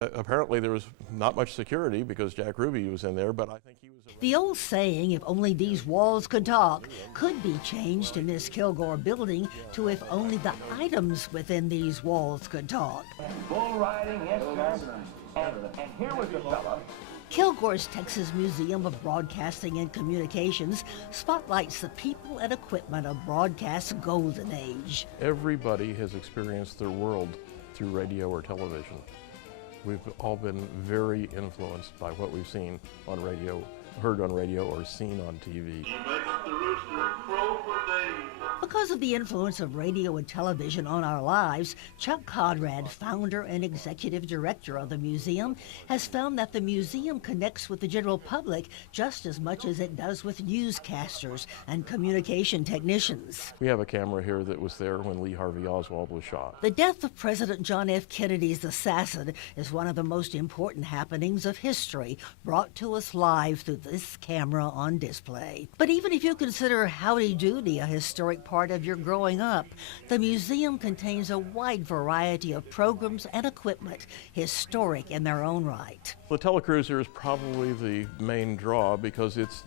Apparently there was not much security because Jack Ruby was in there, but I think he was... The old saying, if only these walls could talk, could be changed in this Kilgore building to if only the items within these walls could talk. Bull riding, yes, sir. And here was the fella. Kilgore's Texas Museum of Broadcasting and Communications spotlights the people and equipment of broadcast's golden age. Everybody has experienced their world through radio or television. We've all been very influenced by what we've seen on radio, heard on radio, or seen on TV. Because of the influence of radio and television on our lives, Chuck Conrad, founder and executive director of the museum, has found that the museum connects with the general public just as much as it does with newscasters and communication technicians. We have a camera here that was there when Lee Harvey Oswald was shot. The death of President John F. Kennedy's assassin is one of the most important happenings of history, brought to us live through this camera on display. But even if you consider Howdy Doody a historic part of your growing up, the museum contains a wide variety of programs and equipment, historic in their own right. The telecruiser is probably the main draw because it's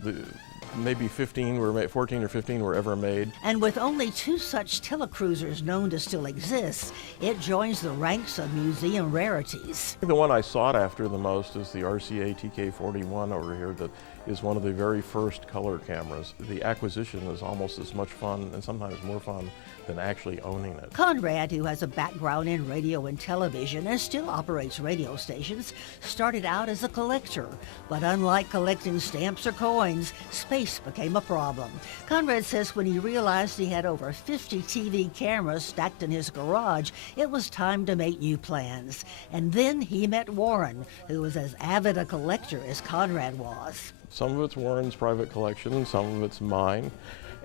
maybe 14 or 15 were ever made. And with only 2 such telecruisers known to still exist, it joins the ranks of museum rarities. The one I sought after the most is the RCA TK41 over here that is one of the very first color cameras. The acquisition is almost as much fun and sometimes more fun than actually owning it. Conrad, who has a background in radio and television and still operates radio stations, started out as a collector. But unlike collecting stamps or coins, space became a problem. Conrad says when he realized he had over 50 TV cameras stacked in his garage, it was time to make new plans. And then he met Warren, who was as avid a collector as Conrad was. Some of it's Warren's private collection, some of it's mine,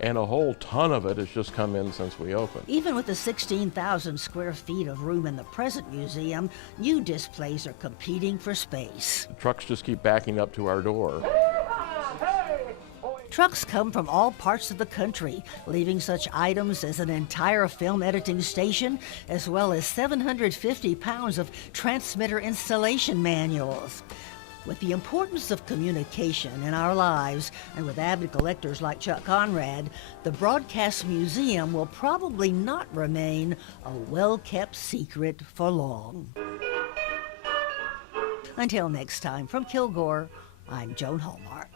and a whole ton of it has just come in since we opened. Even with the 16,000 square feet of room in the present museum, new displays are competing for space. Trucks just keep backing up to our door. Trucks come from all parts of the country, leaving such items as an entire film editing station, as well as 750 pounds of transmitter installation manuals. With the importance of communication in our lives, and with avid collectors like Chuck Conrad, the Broadcast Museum will probably not remain a well-kept secret for long. Until next time, from Kilgore, I'm Joan Hallmark.